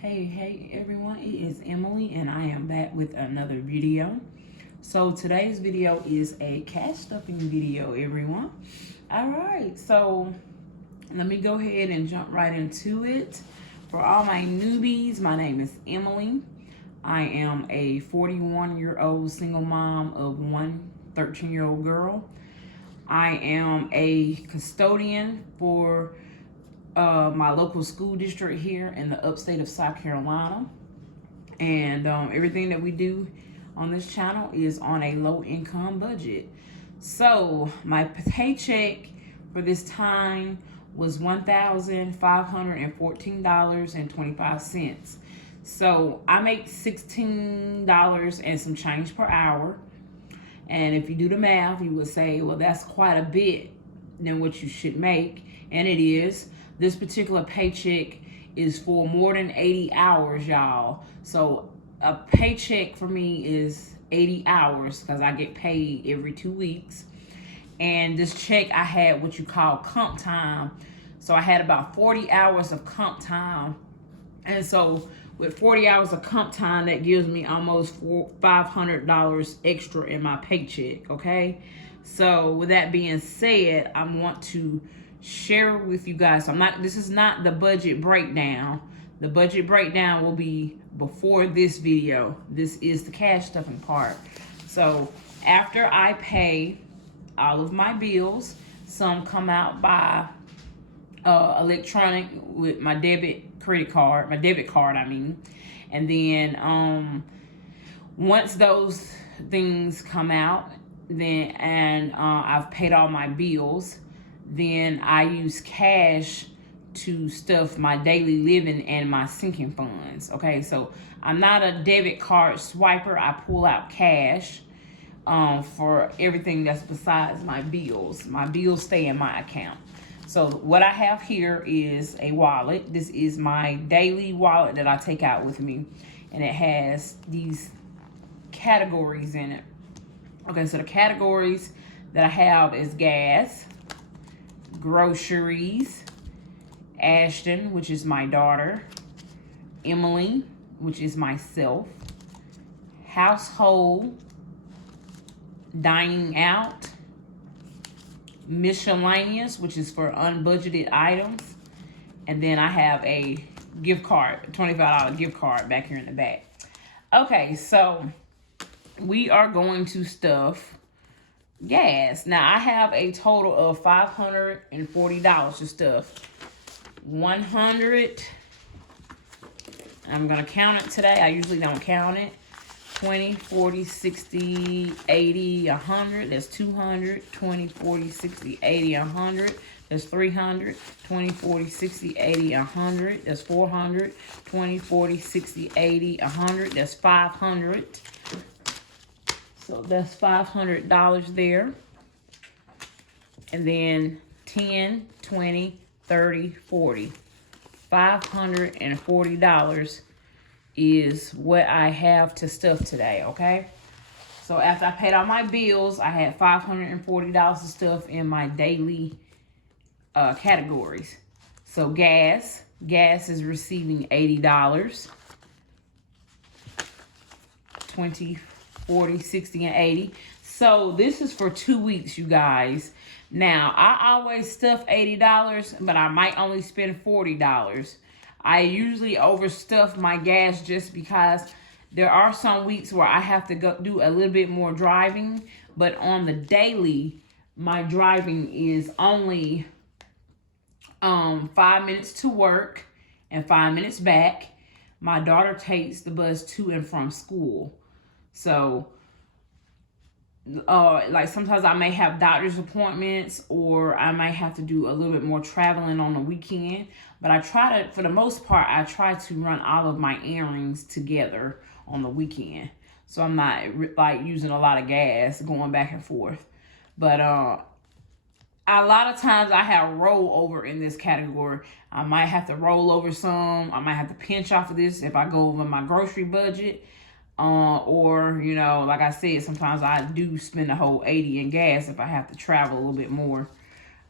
Hey everyone, it is Emily and I am back with another video. So today's video is a cash stuffing video, everyone. Alright, so let me go ahead and jump right into it. For all my newbies, my name is Emily. I am a 41-year-old single mom of one 13-year-old girl. I am a custodian for my local school district here in the upstate of South Carolina. And everything that we do on this channel is on a low income budget. So my paycheck for this time was $1,514.25. So I make $16 and some change per hour. And if you do the math, you would say, well, that's quite a bit than what you should make. And it is. This particular paycheck is for more than 80 hours, y'all. So a paycheck for me is 80 hours because I get paid every 2 weeks. And this check, I had what you call comp time. So I had about 40 hours of comp time. And so with 40 hours of comp time, that gives me almost $500 extra in my paycheck, okay? So with that being said, I want to share with you guys. This is not the budget breakdown. The budget breakdown will be before this video. This is the cash stuffing part. So after I pay all of my bills, some come out by electronic with my debit card, I mean. And then once those things come out, then I've paid all my bills, then I use cash to stuff my daily living and my sinking funds. Okay, so I'm not a debit card swiper. I pull out cash for everything that's besides my bills. My bills stay in my account. So what I have here is a wallet. This is my daily wallet that I take out with me. And it has these categories in it. Okay, so the categories that I have is gas, groceries, Ashton, which is my daughter, Emily, which is myself, household, dining out, miscellaneous, which is for unbudgeted items, and then I have a gift card, $25 gift card back here in the back. Okay, so we are going to stuff gas. Now I have a total of $540 to stuff. 100. I'm gonna count it today. I usually don't count it. 20, 40, 60, 80, 100. That's 200. 20, 40, 60, 80, 100. That's 300. 20, 40, 60, 80, 100. That's 400. 20, 40, 60, 80, 100. That's 500. So that's $500 there. And then 10, 20, 30, 40. $540 is what I have to stuff today, okay? So after I paid all my bills, I had $540 to stuff in my daily categories. So gas is receiving $80. 20, 40, 60, and 80. So this is for 2 weeks, you guys. Now, I always stuff $80, but I might only spend $40. I usually overstuff my gas just because there are some weeks where I have to go do a little bit more driving. But on the daily, my driving is only 5 minutes to work and 5 minutes back. My daughter takes the bus to and from school. So, like sometimes I may have doctor's appointments or I might have to do a little bit more traveling on the weekend. But I try to, for the most part, I try to run all of my errands together on the weekend. So I'm not like using a lot of gas going back and forth. But a lot of times I have rollover in this category. I might have to roll over some. I might have to pinch off of this if I go over my grocery budget. Or, you know, like I said, sometimes I do spend the whole 80 in gas if I have to travel a little bit more.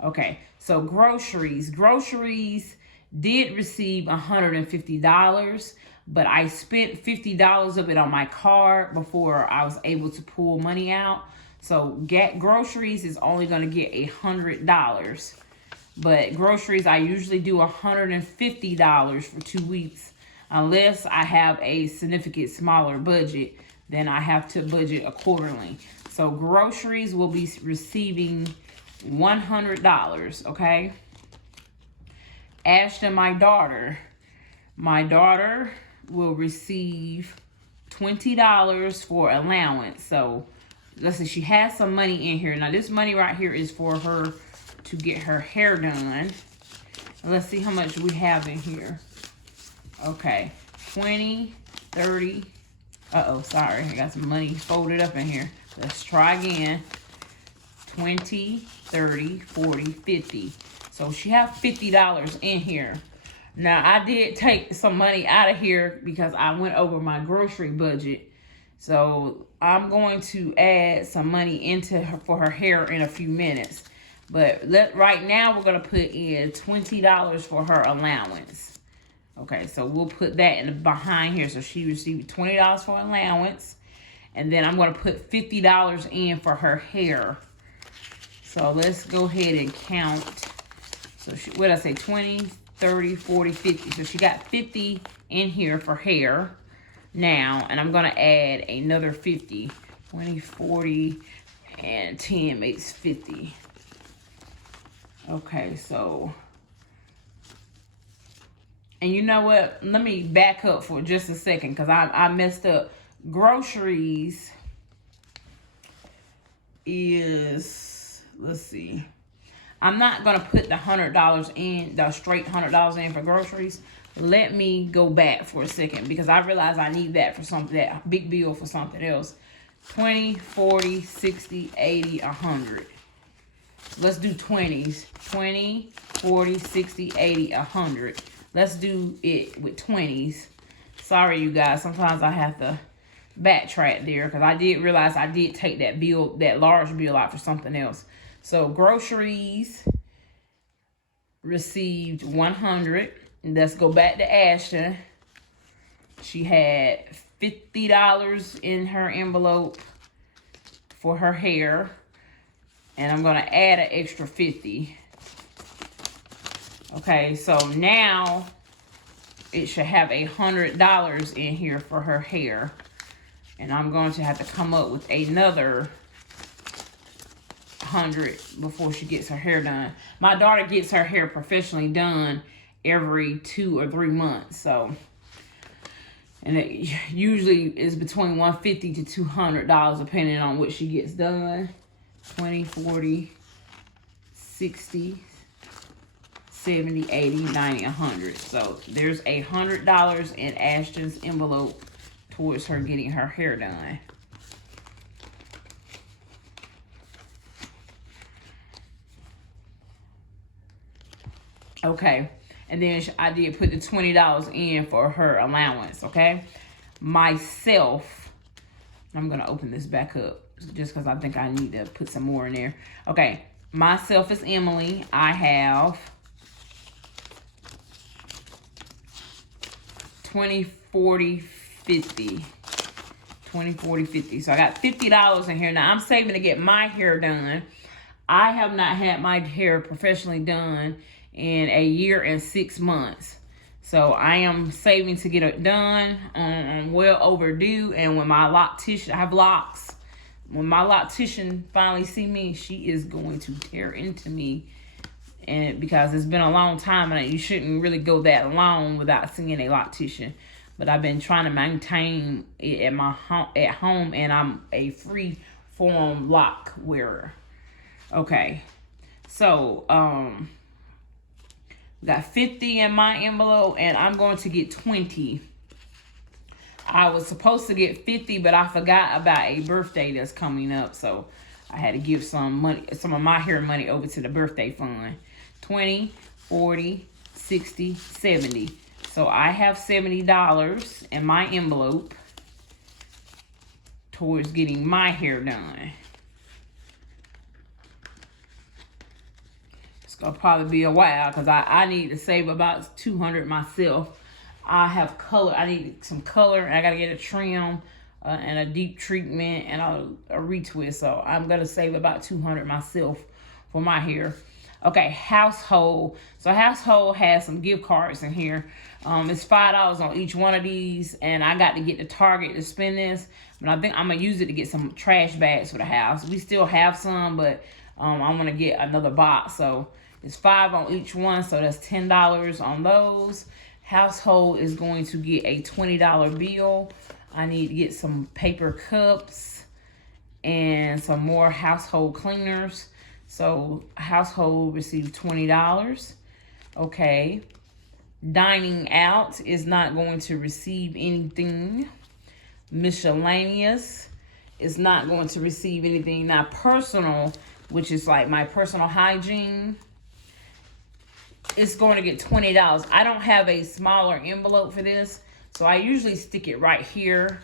Okay, so groceries. Groceries did receive $150, but I spent $50 of it on my card before I was able to pull money out. So groceries is only going to get $100. But groceries, I usually do $150 for 2 weeks. Unless I have a significant smaller budget, then I have to budget accordingly. So groceries will be receiving $100, okay? Ashton, my daughter will receive $20 for allowance. So let's see, she has some money in here. Now this money right here is for her to get her hair done. Let's see how much we have in here. Okay, 20, 30. Uh-oh, sorry. I got some money folded up in here. Let's try again. 20, 30, 40, 50. So she has $50 in here. Now, I did take some money out of here because I went over my grocery budget. So I'm going to add some money into her for her hair in a few minutes. But right now, we're going to put in $20 for her allowance. Okay, so we'll put that in behind here. So she received $20 for allowance. And then I'm going to put $50 in for her hair. So let's go ahead and count. So what did I say? 20, 30, 40, 50. So she got 50 in here for hair now. And I'm going to add another 50. 20, 40, and 10 makes 50. Okay, so... And you know what? Let me back up for just a second because I messed up. Groceries is, let's see. I'm not going to put the $100 in, the straight $100 in for groceries. Let me go back for a second because I realize I need that for something, that big bill for something else. 20, 40, 60, 80, 100. Let's do 20s. 20, 40, 60, 80, 100. Let's do it with 20s. Sorry, you guys. Sometimes I have to backtrack there because I did realize I did take that bill, that large bill out for something else. So groceries received 100. Let's go back to Ashton. She had $50 in her envelope for her hair. And I'm going to add an extra 50. Okay, so now it should have $100 in here for her hair. And I'm going to have to come up with another 100 before she gets her hair done. My daughter gets her hair professionally done every 2 or 3 months. So, and it usually is between $150 to $200 depending on what she gets done. 20, 40, 60, 70, 80, 90, 100. So there's $100 in Ashton's envelope towards her getting her hair done. Okay, and then I did put the $20 in for her allowance, okay? Myself, I'm going to open this back up just because I think I need to put some more in there. Okay, myself is Emily. I have 20, 40, 50. 20, 40, 50. So I got $50 in here. Now I'm saving to get my hair done. I have not had my hair professionally done in a year and 6 months. So I am saving to get it done. I'm well overdue. And when my loctician, I have locks. When my loctician finally see me, she is going to tear into me. And because it's been a long time and you shouldn't really go that long without seeing a loctician. But I've been trying to maintain it at my home, and I'm a free form lock wearer. Okay. So, got 50 in my envelope, and I'm going to get 20. I was supposed to get 50, but I forgot about a birthday that's coming up. So I had to give some money, some of my hair money over to the birthday fund. 20, 40, 60, 70. So I have $70 in my envelope towards getting my hair done. gonna probably be a while because I need to save about $200 myself. I have color. I need some color, and I gotta get a trim and a deep treatment and a retwist. So I'm gonna save about $200 myself for my hair. Okay, household. So household has some gift cards in here. It's $5 on each one of these, and I got to get to Target to spend this. But I think I'm gonna use it to get some trash bags for the house. We still have some, but I'm gonna get another box. So it's $5 on each one, so that's $10 on those. Household is going to get a $20 bill. I need to get some paper cups and some more household cleaners. So household received $20. Okay. Dining out is not going to receive anything. Miscellaneous is not going to receive anything. Now personal, which is like my personal hygiene, it's going to get $20. I don't have a smaller envelope for this, so I usually stick it right here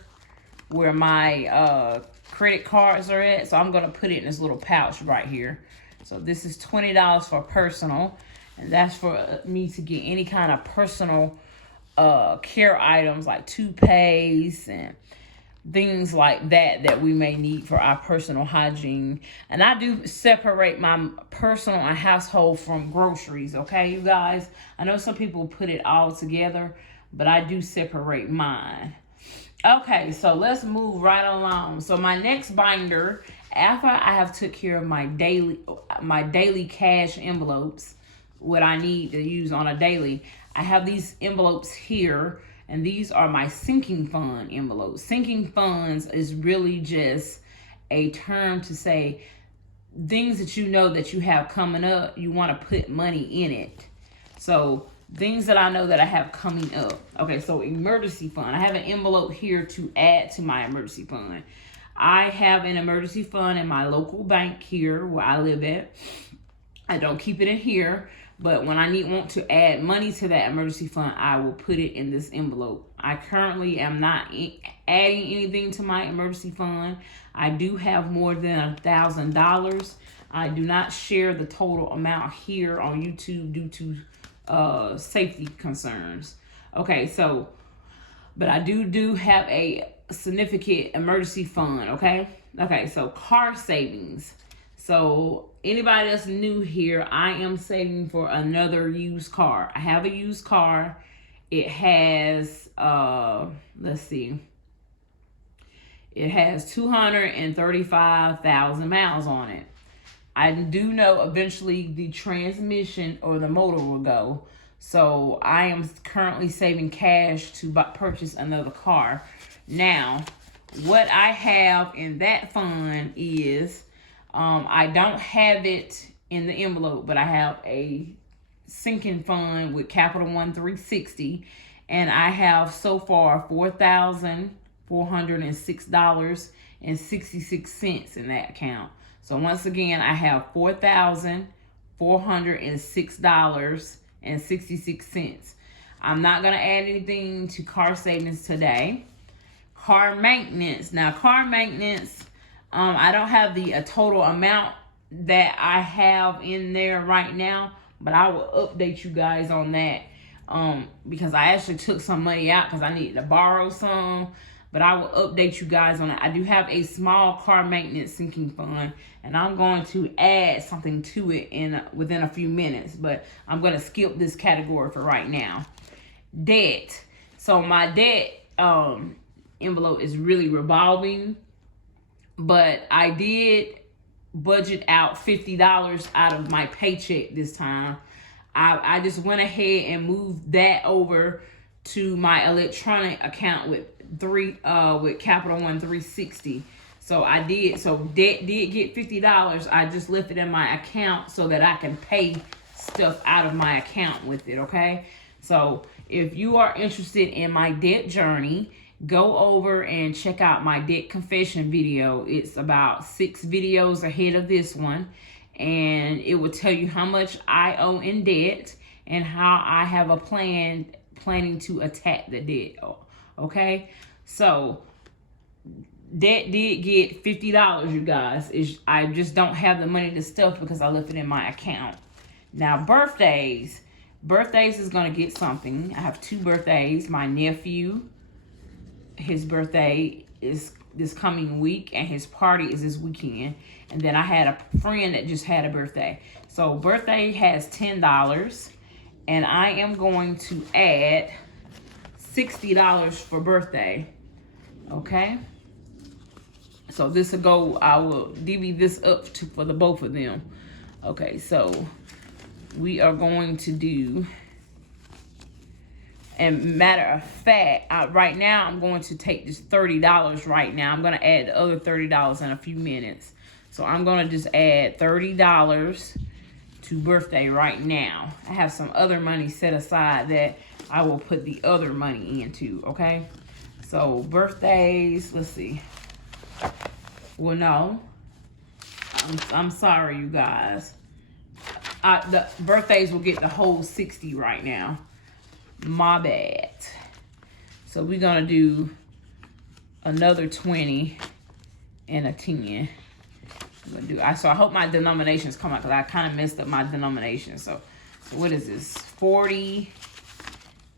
where my credit cards are at. So I'm going to put it in this little pouch right here. So this is $20 for personal, and that's for me to get any kind of personal care items like toothpaste and things like that we may need for our personal hygiene. And I do separate my personal and household from groceries, okay, you guys? I know some people put it all together, but I do separate mine. Okay, so let's move right along. So my next binder, after I have took care of my daily cash envelopes, what I need to use on a daily, I have these envelopes here, and these are my sinking fund envelopes. Sinking funds is really just a term to say things that you know that you have coming up, you want to put money in it. So things that I know that I have coming up. Okay, so emergency fund. I have an envelope here to add to my emergency fund. I have an emergency fund in my local bank here where I live at. I don't keep it in here, but when I want to add money to that emergency fund, I will put it in this envelope. I currently am not adding anything to my emergency fund. I do have more than $1,000. I do not share the total amount here on YouTube due to safety concerns. Okay, so, but I do have a significant emergency fund, okay? Okay, so car savings. So anybody that's new here, I am saving for another used car. I have a used car. It has, let's see. It has 235,000 miles on it. I do know eventually the transmission or the motor will go. So I am currently saving cash to purchase another car. Now, what I have in that fund is, I don't have it in the envelope, but I have a sinking fund with Capital One 360, and I have so far $4,406.66 in that account. So once again, I have $4,406.66. I'm not going to add anything to car savings today. Car maintenance. Now, car maintenance, I don't have the total amount that I have in there right now, but I will update you guys on that because I actually took some money out because I needed to borrow some, but I will update you guys on it. I do have a small car maintenance sinking fund, and I'm going to add something to it within a few minutes, but I'm going to skip this category for right now. Debt. So my debt envelope is really revolving, but I did budget out $50 out of my paycheck this time. I just went ahead and moved that over to my electronic account with Capital One 360. So I did. So debt did get $50. I just left it in my account so that I can pay stuff out of my account with it. Okay. So if you are interested in my debt journey, go over and check out my debt confession video. It's about 6 videos ahead of this one, and it will tell you how much I owe in debt and how I have a planning to attack the debt. Okay, so debt did get $50, you guys. I just don't have the money to stuff because I left it in my account. Now, birthdays. Birthdays is going to get something. I have 2 birthdays. My nephew, his birthday is this coming week, and his party is this weekend. And then I had a friend that just had a birthday. So birthday has $10, and I am going to add $60 for birthday. Okay? So this will go, I will divvy this up for the both of them. Okay, so we are going to do, and matter of fact, right now I'm going to take this $30 right now. I'm going to add the other $30 in a few minutes. So I'm going to just add $30 to birthday right now. I have some other money set aside that I will put the other money into, okay? So birthdays, let's see. Well, no. I'm sorry, you guys. The birthdays will get the whole 60 right now. My bad. So we're going to do another 20 and a 10. So I hope my denominations come out, because I kind of messed up my denominations. So what is this? 40,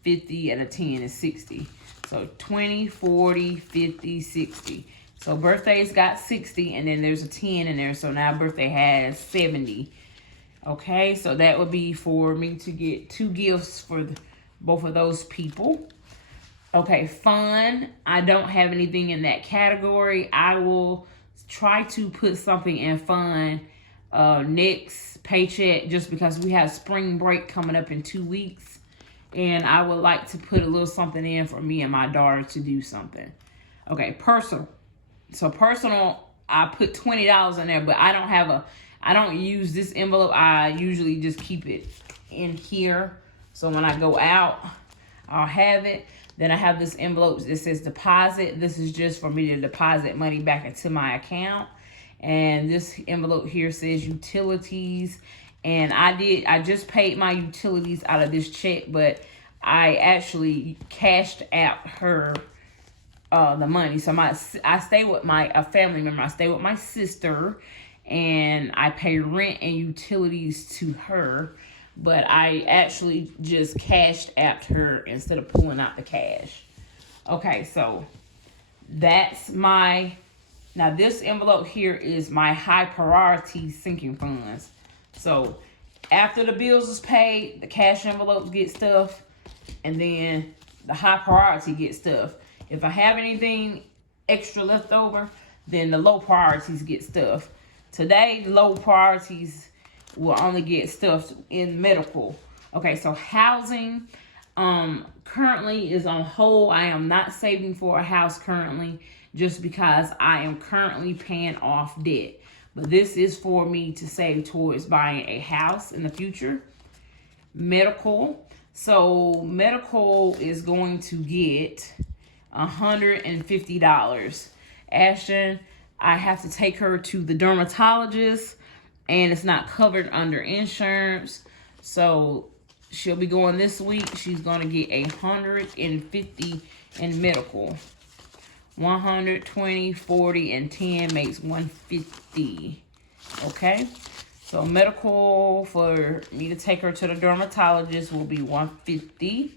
50, and a 10 is 60. So 20, 40, 50, 60. So birthdays got 60, and then there's a 10 in there. So now birthday has 70. Okay, so that would be for me to get 2 gifts for both of those people. Okay, fun. I don't have anything in that category. I will try to put something in fun next paycheck, just because we have spring break coming up in 2 weeks. And I would like to put a little something in for me and my daughter to do something. Okay, personal. So personal, I put $20 in there, but I don't use this envelope. I usually just keep it in here. So when I go out, I'll have it. Then I have this envelope that says deposit. This is just for me to deposit money back into my account. And this envelope here says utilities. And I just paid my utilities out of this check, but I actually cashed out her the money. So I stay with a family member. I stay with my sister, and I pay rent and utilities to her. But I actually just cashed out her instead of pulling out the cash. Okay, so that's now this envelope here is my high priority sinking funds. So after the bills is paid, the cash envelopes get stuff, and then the high priority gets stuff. If I have anything extra left over, then the low priorities get stuff. Today, low priorities will only get stuff in medical. Okay, so housing currently is on hold. I am not saving for a house currently, just because I am currently paying off debt. But this is for me to save towards buying a house in the future. Medical. So medical is going to get $150. Ashton, I have to take her to the dermatologist, and it's not covered under insurance. So she'll be going this week. She's going to get $150 in medical. 120, 40, and 10 makes 150. Okay? So medical for me to take her to the dermatologist will be 150.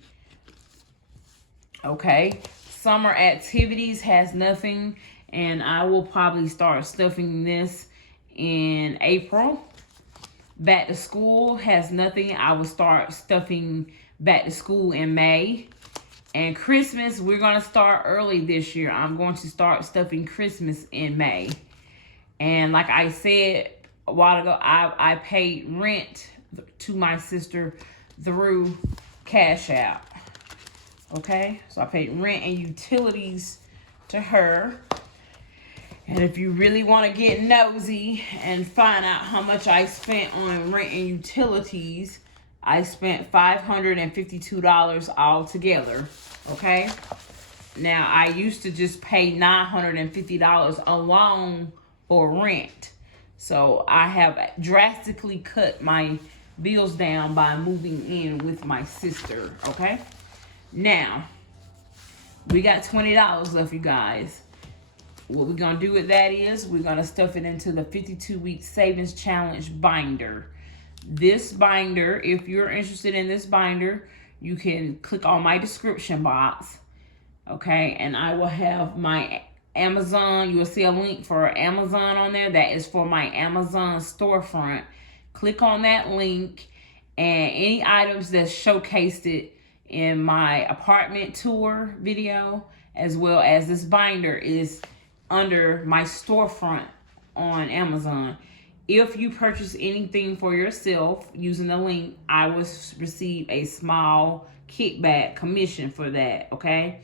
Okay? Summer activities has nothing, and I will probably start stuffing this in April. Back to school has nothing. I will start stuffing back to school in May. And Christmas, we're going to start early this year. I'm going to start stuffing Christmas in May. And like I said a while ago, I paid rent to my sister through Cash App. Okay? So I paid rent and utilities to her. And if you really want to get nosy and find out how much I spent on rent and utilities, I spent $552 altogether, okay? Now, I used to just pay $950 alone for rent. So, I have drastically cut my bills down by moving in with my sister, okay? Now, we got $20 left, you guys. What we're going to do with that is we're going to stuff it into the 52-week savings challenge binder. this binder, if you're interested in this binder, you can click on my description box. Okay, and I will have my Amazon. You will see a link for Amazon on there. That is for my Amazon storefront. Click on that link, and any items that's showcased it in my apartment tour video, as well as this binder, is under my storefront on Amazon. If you purchase anything for yourself using the link, I will receive a small kickback commission for that, okay?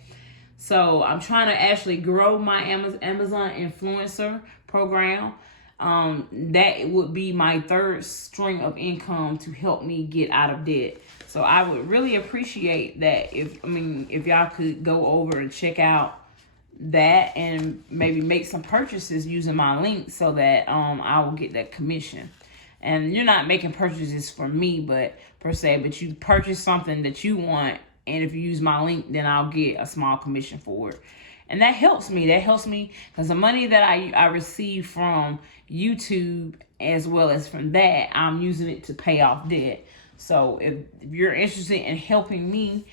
So I'm trying to actually grow my Amazon influencer program. That would be my third string of income to help me get out of debt. So I would really appreciate that if y'all could go over and check out that and maybe make some purchases using my link, so that I will get that commission. And you're not making purchases for me, but you purchase something that you want, and if you use my link, then I'll get a small commission for it. And that helps me. That helps me because the money that I receive from YouTube, as well as from that, I'm using it to pay off debt. So if you're interested in helping me,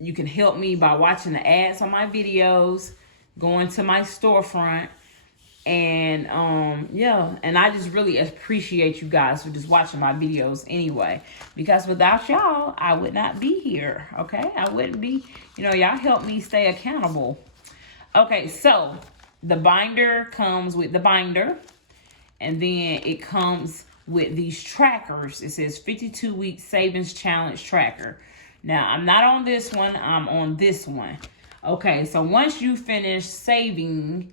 you can help me by watching the ads on my videos, going to my storefront, and and I just really appreciate you guys for just watching my videos anyway, because without y'all, I would not be here, okay? I wouldn't be, y'all help me stay accountable. Okay, so the binder comes with the binder, and then it comes with these trackers. It says 52-week savings challenge tracker. Now, I'm not on this one, I'm on this one. Okay, so once you finish saving,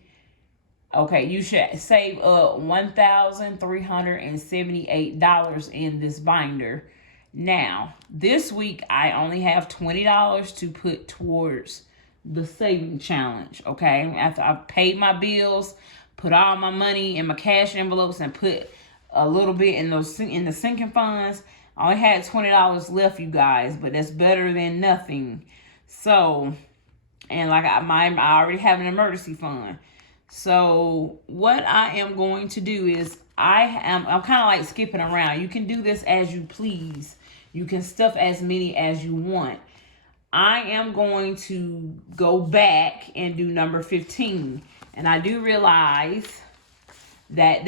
okay, you should save up $1,378 in this binder. Now, this week, I only have $20 to put towards the saving challenge, okay? After I've paid my bills, put all my money in my cash envelopes, and put a little bit in the sinking funds, I only had $20 left, you guys, but that's better than nothing. So, and like I already have an emergency fund. So what I am going to do is I'm kind of like skipping around. You can do this as you please. You can stuff as many as you want. I am going to go back and do number 15. And I do realize that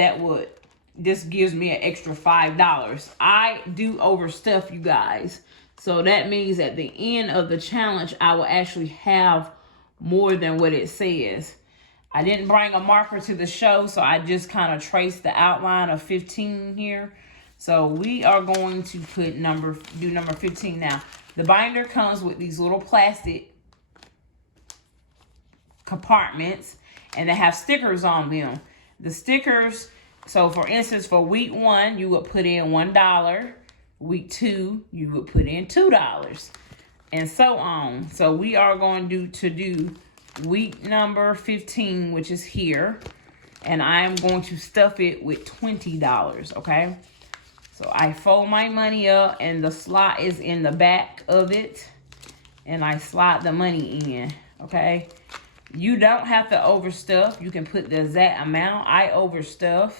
this gives me an extra $5. I do overstuff, you guys. So that means at the end of the challenge, I will actually have more than what it says. I didn't bring a marker to the show, so I just kind of traced the outline of 15 here. So we are going to do number 15 now. The binder comes with these little plastic compartments, and they have stickers on them. The stickers, so for instance, for week 1, you would put in $1. Week 2, you would put in $2, and so on. So we are going to do week number 15, which is here, and I am going to stuff it with $20, okay? So I fold my money up, and the slot is in the back of it, and I slide the money in, okay? You don't have to overstuff. You can put the exact amount. I overstuff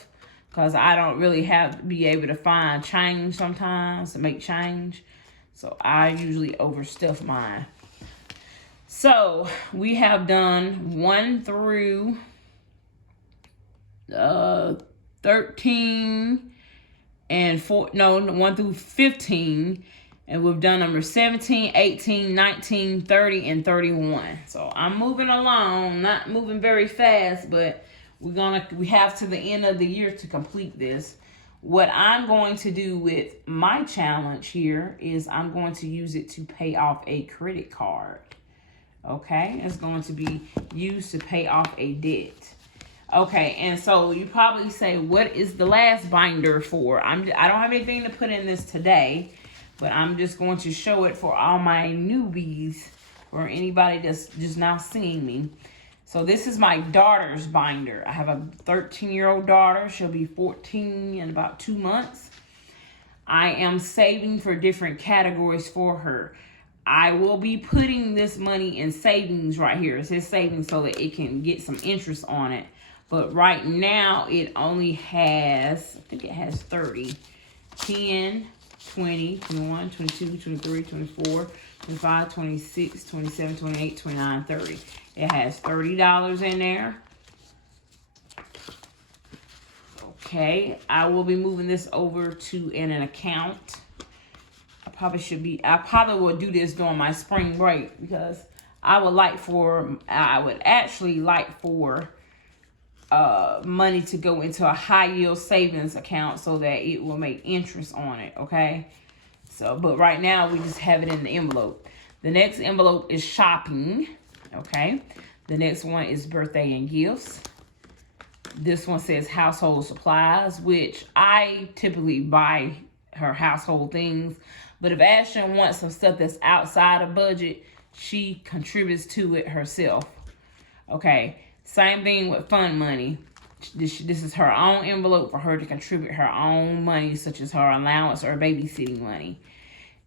because I don't really have to be able to find change sometimes to make change. So I usually overstuff mine. So we have done 1 through 13 and 1 through 15. And we've done number 17, 18, 19, 30, and 31. So I'm moving along, not moving very fast, but we have to the end of the year to complete this. What I'm going to do with my challenge here is I'm going to use it to pay off a credit card. Okay, it's going to be used to pay off a debt. Okay, and so you probably say, what is the last binder for? I don't have anything to put in this today, but I'm just going to show it for all my newbies, or anybody that's just now seeing me. So this is my daughter's binder. I have a 13-year-old daughter. She'll be 14 in about 2 months. I am saving for different categories for her. I will be putting this money in savings right here. It says savings so that it can get some interest on it. But right now it only has, I think it has 30. 10, 20, 21, 22, 23, 24, 25, 26, 27, 28, 29, 30. It has $30 in there. Okay, I will be moving this over to an account. I probably will do this during my spring break because I would actually like for money to go into a high yield savings account so that it will make interest on it. Okay, so but right now we just have it in the envelope. The next envelope is shopping. Okay, the next one is birthday and gifts. This one says household supplies, which I typically buy her household things. But if Ashton wants some stuff that's outside of budget, she contributes to it herself. Okay, same thing with fun money. This is her own envelope for her to contribute her own money, such as her allowance or babysitting money.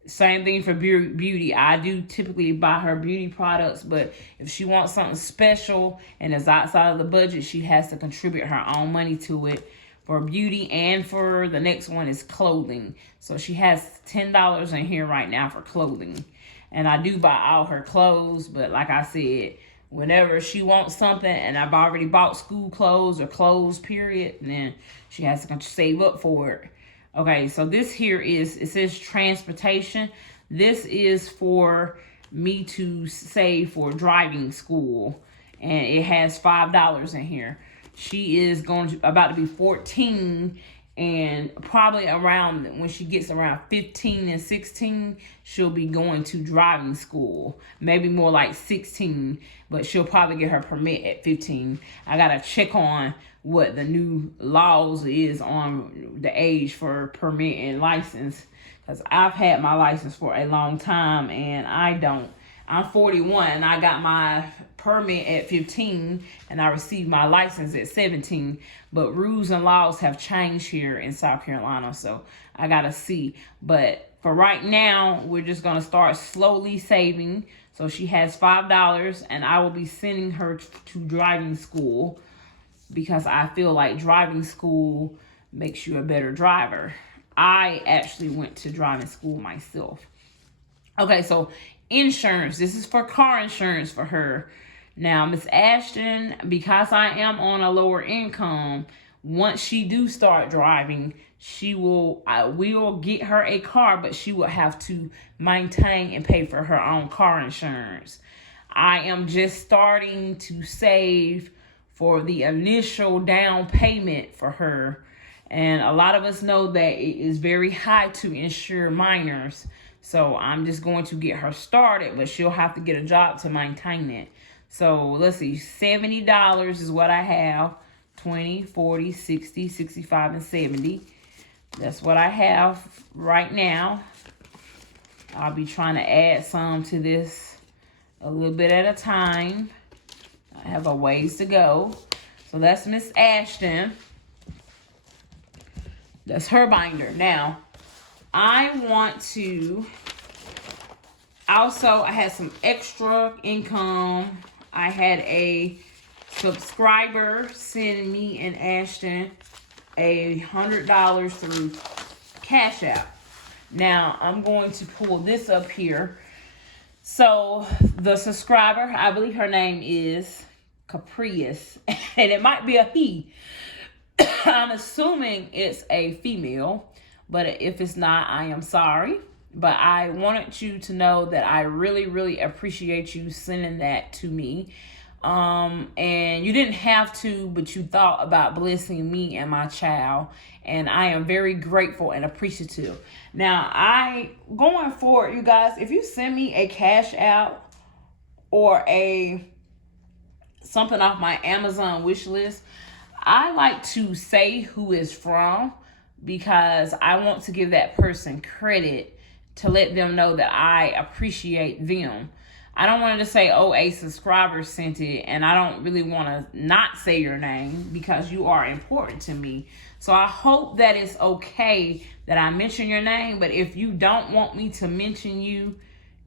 Same thing for beauty. I do typically buy her beauty products, but if she wants something special and is outside of the budget, she has to contribute her own money to it for beauty. And for the next one is clothing. So she has $10 in here right now for clothing. And I do buy all her clothes, but like I said, whenever she wants something and I've already bought school clothes or clothes, period, then she has to save up for it. Okay, so this here it says transportation. This is for me to save for driving school. And it has $5 in here. She is about to be 14. And probably around, when she gets around 15 and 16, she'll be going to driving school. Maybe more like 16. But she'll probably get her permit at 15. I got to check on what the new laws is on the age for permit and license, because I've had my license for a long time and I don't. I'm 41 and I got my permit at 15 and I received my license at 17, but rules and laws have changed here in South Carolina, so I gotta see. But for right now, we're just gonna start slowly saving. So she has $5 and I will be sending her to driving school, because I feel like driving school makes you a better driver. I actually went to driving school myself. Okay, so insurance. This is for car insurance for her. Now, Miss Ashton, because I am on a lower income, once she do start driving, we will get her a car, but she will have to maintain and pay for her own car insurance. I am just starting to save for the initial down payment for her. And a lot of us know that it is very high to insure minors. So I'm just going to get her started, but she'll have to get a job to maintain it. So let's see, $70 is what I have. 20, 40, 60, 65, and 70. That's what I have right now. I'll be trying to add some to this a little bit at a time. I have a ways to go. So that's Miss Ashton. That's her binder. Now, I want to also, I had some extra income. I had a subscriber send me and Ashton $100 through Cash App. Now, I'm going to pull this up here. So, the subscriber, I believe her name is Caprius, and it might be a he. I'm assuming it's a female, but if it's not, I am sorry. But I wanted you to know that I really, really appreciate you sending that to me. And you didn't have to, but you thought about blessing me and my child. And I am very grateful and appreciative. Now, going forward, you guys, if you send me a Cash App or something off my Amazon wish list, I like to say who it's from, because I want to give that person credit to let them know that I appreciate them. I don't want to say, oh, a subscriber sent it, and I don't really want to not say your name because you are important to me. So I hope that it's okay that I mention your name, but if you don't want me to mention you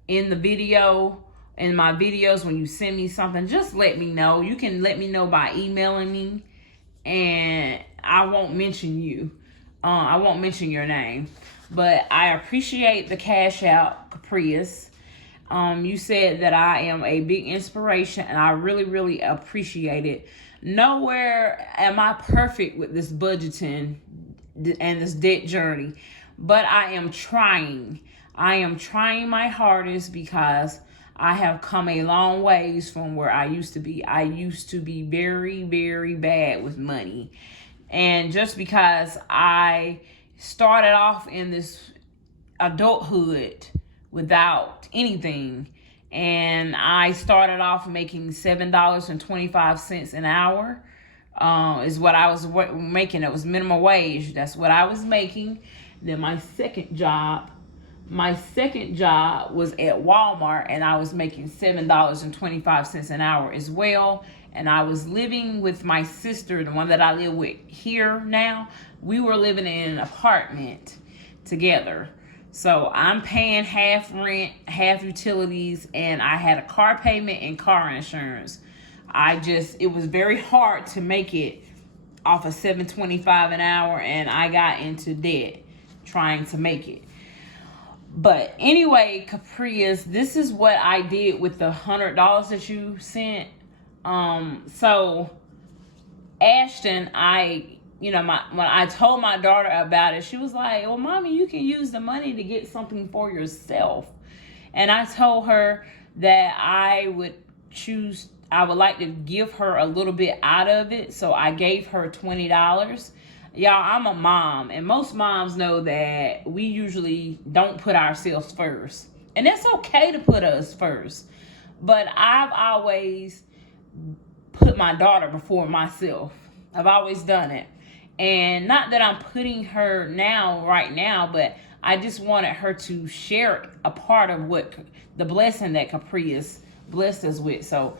in the video, in my videos, when you send me something, just let me know. You can let me know by emailing me, and I won't mention you. I won't mention your name, but I appreciate the cash out, Caprius. You said that I am a big inspiration, and I really, really appreciate it. Nowhere am I perfect with this budgeting and this debt journey, but I am trying. I am trying my hardest because I have come a long ways from where I used to be. I used to be very, very bad with money. And just because I started off in this adulthood without anything, and I started off making $7.25 an hour, is what I was making. It was minimum wage. That's what I was making. Then my second job was at Walmart, and I was making $7.25 an hour as well. And I was living with my sister, the one that I live with here now. We were living in an apartment together. So I'm paying half rent, half utilities, and I had a car payment and car insurance. It was very hard to make it off of $7.25 an hour, and I got into debt trying to make it. But anyway, Caprius, this is what I did with the $100 that you sent. So Ashton, when I told my daughter about it, she was like, well, mommy, you can use the money to get something for yourself. And I told her that I would like to give her a little bit out of it. So I gave her $20. Y'all, I'm a mom, and most moms know that we usually don't put ourselves first. And it's okay to put us first. But I've always put my daughter before myself. I've always done it. And not that I'm putting her right now, but I just wanted her to share a part of what the blessing that Caprius blessed us with. So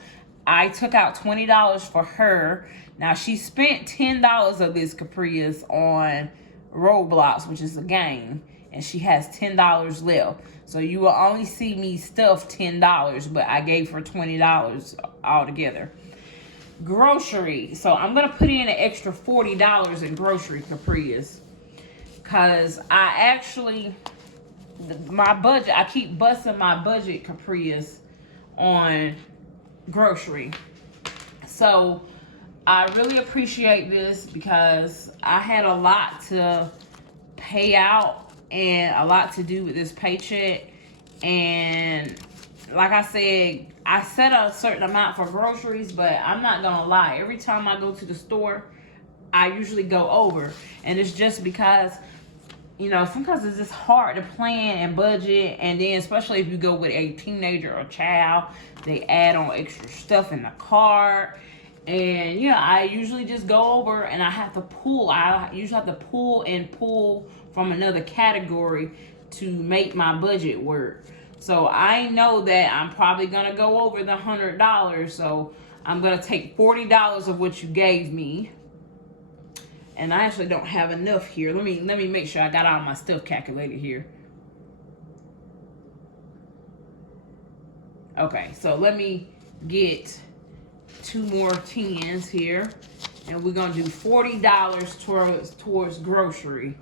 I took out $20 for her. Now she spent $10 of this Caprius on Roblox, which is a game, and she has $10 left. So you will only see me stuff $10, but I gave her $20 altogether. Grocery. So I'm going to put in an extra $40 in grocery Caprius. Because I keep busting my budget Caprius on grocery. So I really appreciate this because I had a lot to pay out and a lot to do with this paycheck. And like I said, I set a certain amount for groceries, but I'm not gonna lie, every time I go to the store, I usually go over. And it's just because, sometimes it's just hard to plan and budget, and then especially if you go with a teenager or child, they add on extra stuff in the cart. And I usually just go over and I usually have to pull from another category to make my budget work. So I know that I'm probably gonna go over the $100. So I'm gonna take $40 of what you gave me. And I actually don't have enough here. Let me make sure I got all my stuff calculated here. Okay, so let me get 2 more 10s here, and we're gonna do $40 towards grocery.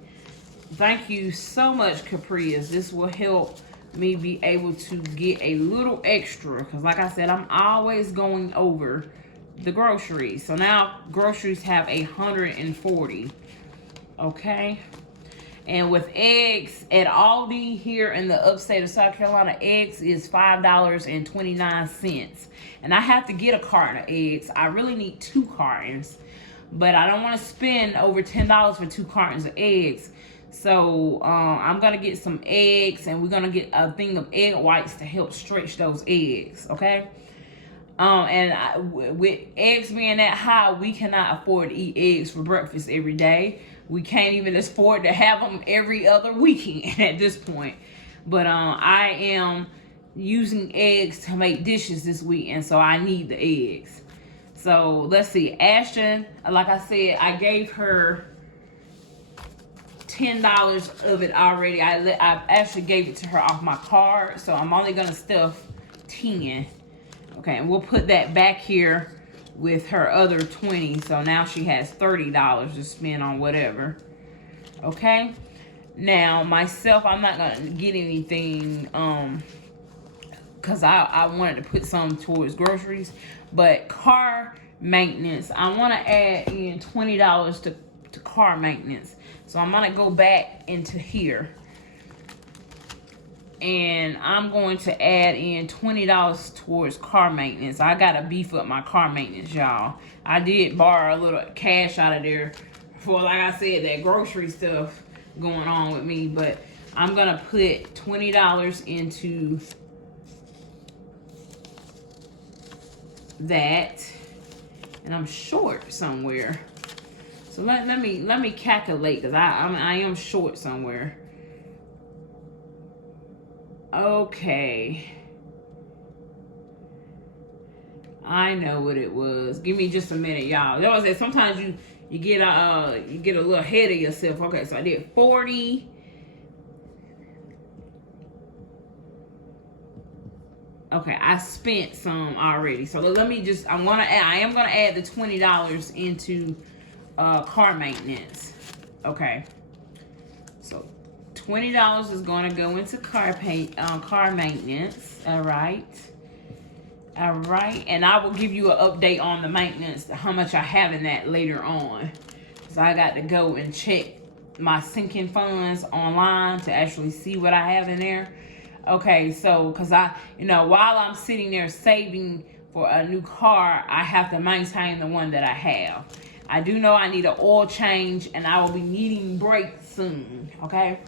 Thank you so much, Caprius. This will help me be able to get a little extra, because like I said, I'm always going over the groceries. So now groceries have 140. Okay. And with eggs at Aldi here in the upstate of South Carolina, eggs is $5.29. And I have to get a carton of eggs. I really need 2 cartons, but I don't want to spend over $10 for 2 cartons of eggs. So I'm going to get some eggs, and we're going to get a thing of egg whites to help stretch those eggs, okay? With eggs being that high, we cannot afford to eat eggs for breakfast every day. We can't even afford to have them every other weekend at this point. But I am using eggs to make dishes this week, and so I need the eggs. So let's see. Ashton, like I said, I gave her $10 of it already. I actually gave it to her off my card, so I'm only gonna stuff 10. Okay, and we'll put that back here with her other 20. So now she has $30 to spend on whatever. Okay. Now myself, I'm not gonna get anything because I wanted to put some towards groceries, but car maintenance, I want to add in $20 to car maintenance. So I'm gonna go back into here, and I'm going to add in $20 towards car maintenance. I gotta beef up my car maintenance, y'all. I did borrow a little cash out of there for, like I said, that grocery stuff going on with me, but I'm gonna put $20 into that, and I'm short somewhere. So let me calculate, because I am short somewhere. Okay, I know what it was. Give me just a minute, y'all. That was it. Sometimes you get a little ahead of yourself. Okay, so I did 40. Okay, I spent some already. So let me just, I am gonna add the $20 into car maintenance. Okay, so $20 is gonna go into car maintenance. All right, and I will give you an update on the maintenance, how much I have in that later on. So I got to go and check my sinking funds online to actually see what I have in there. Okay, so because while I'm sitting there saving for a new car, I have to maintain the one that I have. I do know I need an oil change, and I will be needing brakes soon. Okay,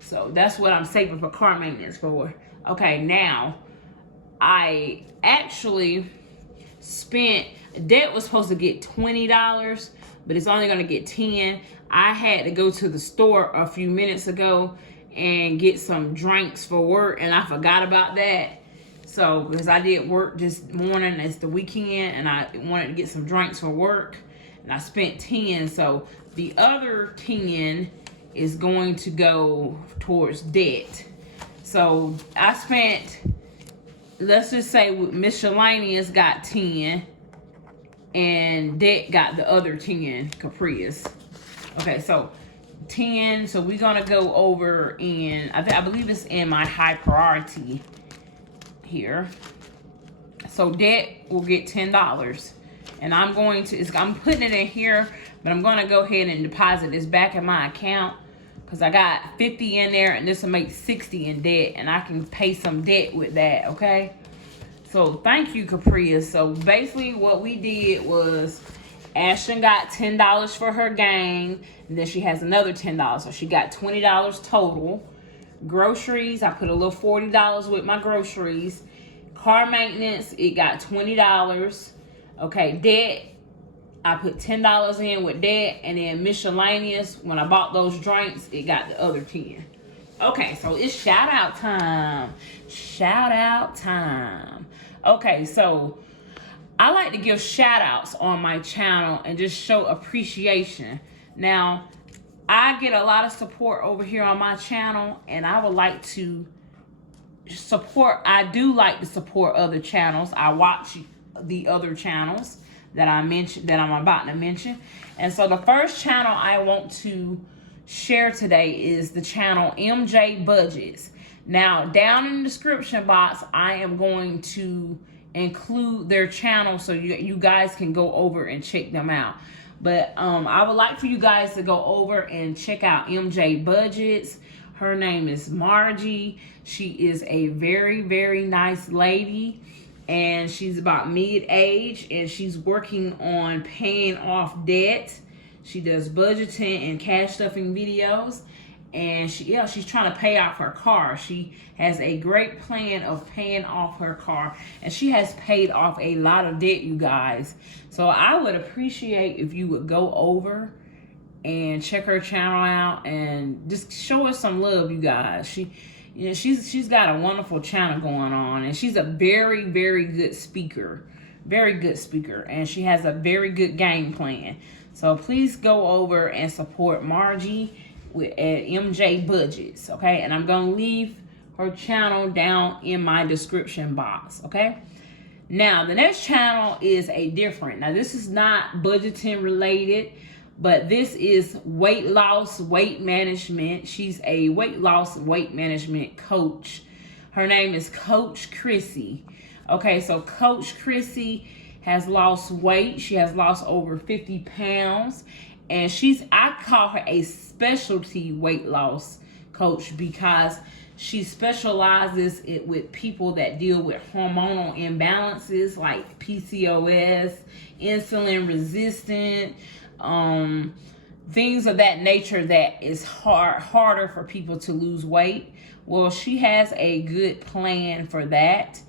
so that's what I'm saving for car maintenance for. Okay, now I actually spent, debt was supposed to get $20, but it's only going to get 10. I had to go to the store a few minutes ago and get some drinks for work, and I forgot about that. So because I did work this morning, it's the weekend, and I wanted to get some drinks for work, and I spent 10. So the other 10 is going to go towards debt. So I spent, let's just say miscellaneous got 10, and debt got the other 10 Caprice. Okay, so 10. So we're gonna go over in, I believe it's in my high priority here. So debt will get $10, and I'm putting it in here, but I'm gonna go ahead and deposit this back in my account, because I got 50 in there, and this will make 60 in debt, and I can pay some debt with that. Okay, so thank you, Caprice. So basically what we did was Ashton got $10 for her game, and then she has another $10, so she got $20 total. Groceries, I put a little $40 with my groceries. Car maintenance, it got $20. Okay, debt, I put $10 in with debt, and then miscellaneous, when I bought those drinks, it got the other 10. Okay, so it's shout out time. Shout out time. Okay, so I like to give shout outs on my channel and just show appreciation. Now, I get a lot of support over here on my channel, and I would like to support, I do like to support other channels. I watch the other channels that I'm about to mention. And so the first channel I want to share today is the channel MJ Budgets. Now, down in the description box, I am going to include their channel so you guys can go over and check them out. But I would like for you guys to go over and check out MJ Budgets. Her name is Margie. She is a very, very nice lady, and she's about mid-age, and she's working on paying off debt. She does budgeting and cash stuffing videos, and she's trying to pay off her car. She has a great plan of paying off her car, and she has paid off a lot of debt, you guys. So I would appreciate if you would go over and check her channel out and just show us some love, you guys. She's got a wonderful channel going on, and she's a very, very good speaker. Very good speaker, and she has a very good game plan. So please go over and support Margie at MJ Budgets, okay? And I'm gonna leave her channel down in my description box, okay? Now, the next channel is a different. Now, this is not budgeting related, but this is weight loss, weight management. She's a weight loss, weight management coach. Her name is Coach Chrissy. Okay, so Coach Chrissy has lost weight. She has lost over 50 pounds. And I call her a specialty weight loss coach because she specializes with people that deal with hormonal imbalances like PCOS, insulin resistant, things of that nature that is harder for people to lose weight. Well, she has a good plan for that,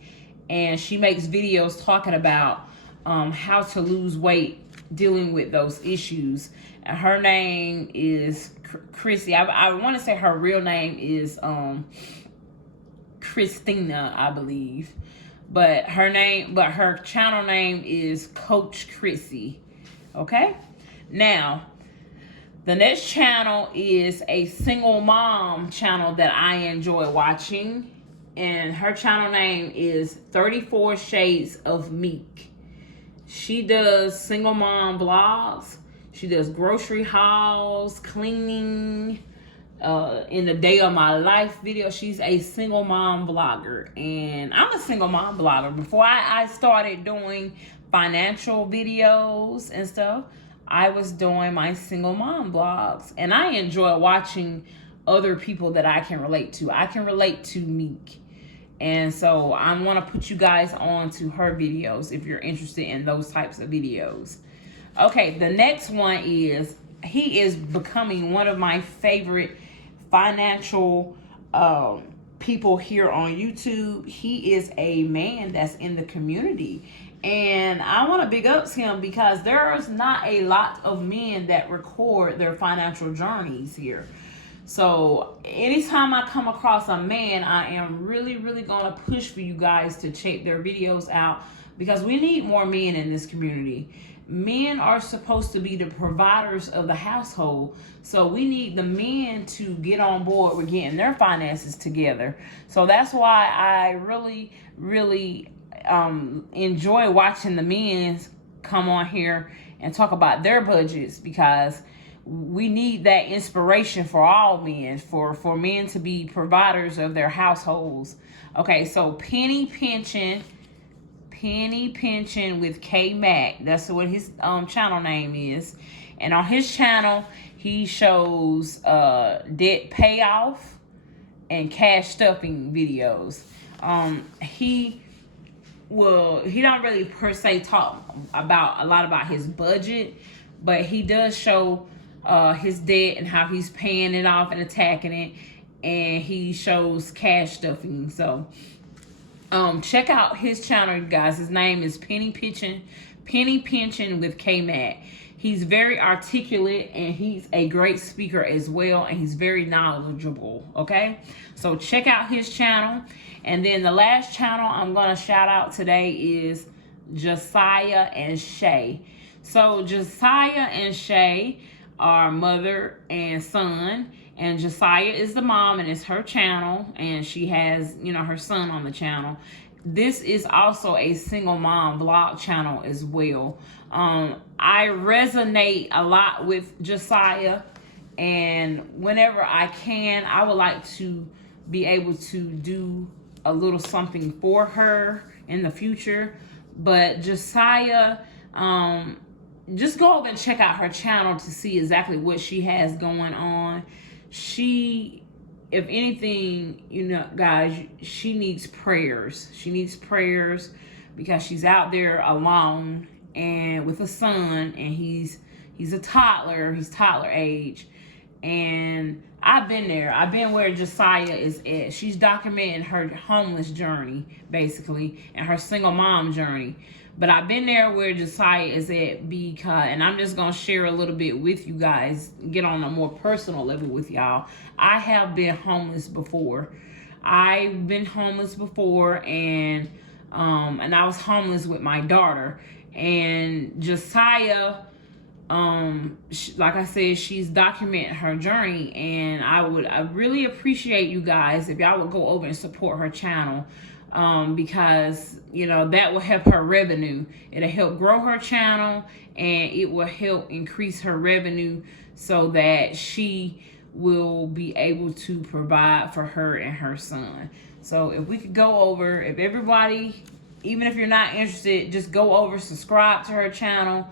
and she makes videos talking about how to lose weight dealing with those issues. And her name is Chrissy. I want to say her real name is Christina, I believe, but her channel name is Coach Chrissy. Okay, now the next channel is a single mom channel that I enjoy watching, and her channel name is 34 Shades of Meek. She does single mom vlogs. She does grocery hauls, cleaning, in the day of my life video. She's a single mom vlogger, and I'm a single mom vlogger. Before I started doing financial videos and stuff, I was doing my single mom vlogs, and I enjoy watching other people that I can relate to. I can relate to Meek. And so I want to put you guys on to her videos if you're interested in those types of videos. Okay, the next one is, he is becoming one of my favorite financial people here on YouTube. He is a man that's in the community. And I want to big up him because there's not a lot of men that record their financial journeys here. So anytime I come across a man, I am really, really going to push for you guys to check their videos out, because we need more men in this community. Men are supposed to be the providers of the household. So we need the men to get on board with getting their finances together. So that's why I really, really enjoy watching the men come on here and talk about their budgets, because we need that inspiration for all men, for men to be providers of their households. Okay, so Penny Pension with K Mac. That's what his channel name is. And on his channel, he shows debt payoff and cash stuffing videos. He don't really per se talk about a lot about his budget, but he does show his debt and how he's paying it off and attacking it, and he shows cash stuffing. So check out his channel, you guys. His name is Penny Pension with K Mac. He's very articulate, and he's a great speaker as well, and he's very knowledgeable. Okay, so check out his channel. And then the last channel I'm gonna shout out today is Josiah and Shay. So Josiah and Shay are mother and son, and Josiah is the mom, and it's her channel, and she has, her son on the channel. This is also a single mom vlog channel as well. I resonate a lot with Josiah, and whenever I can, I would like to be able to do a little something for her in the future. But Josiah, just go over and check out her channel to see exactly what she has going on. She, if anything, guys, she needs prayers. She needs prayers because she's out there alone and with a son, and he's a toddler. He's toddler age. And I've been there. I've been where Josiah is at. She's documenting her homeless journey, basically, and her single mom journey. But I've been there where Josiah is at, because, and I'm just going to share a little bit with you guys, get on a more personal level with y'all. I have been homeless before. I've been homeless before, and I was homeless with my daughter. And Josiah, like I said, she's documenting her journey, and I really appreciate you guys if y'all would go over and support her channel. because, you know, that will help her revenue. It'll help grow her channel, and it will help increase her revenue so that she will be able to provide for her and her son. So if we could go over, if everybody, even if you're not interested, just go over, subscribe to her channel,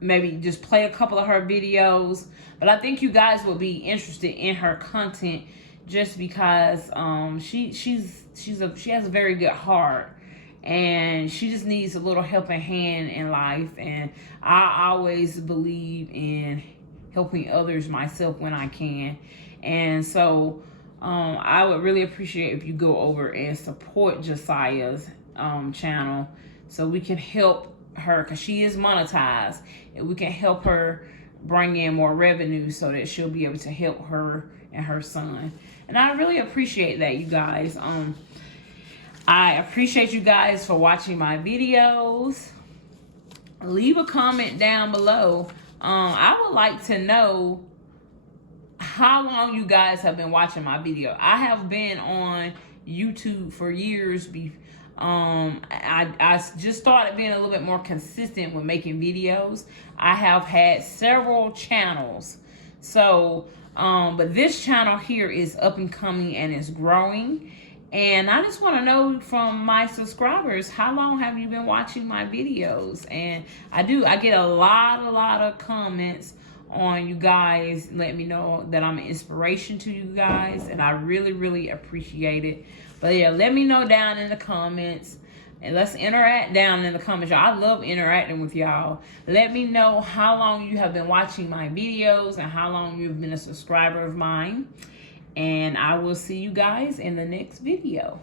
maybe just play a couple of her videos. But I think you guys will be interested in her content just because she has a very good heart, and she just needs a little helping hand in life. And I always believe in helping others myself when I can. And so I would really appreciate if you go over and support Josiah's channel so we can help her, because she is monetized, and we can help her bring in more revenue so that she'll be able to help her and her son. And I really appreciate that, you guys. I appreciate you guys for watching my videos. Leave a comment down below. I would like to know how long you guys have been watching my video. I have been on YouTube for years. I just started being a little bit more consistent with making videos. I have had several channels. So, but this channel here is up and coming and is growing. And I just want to know from my subscribers, how long have you been watching my videos? And I get a lot of comments on you guys letting me know that I'm an inspiration to you guys, and I really appreciate it. But yeah, let me know down in the comments, and let's interact down in the comments, y'all. I love interacting with y'all. Let me know how long you have been watching my videos and how long you've been a subscriber of mine. And I will see you guys in the next video.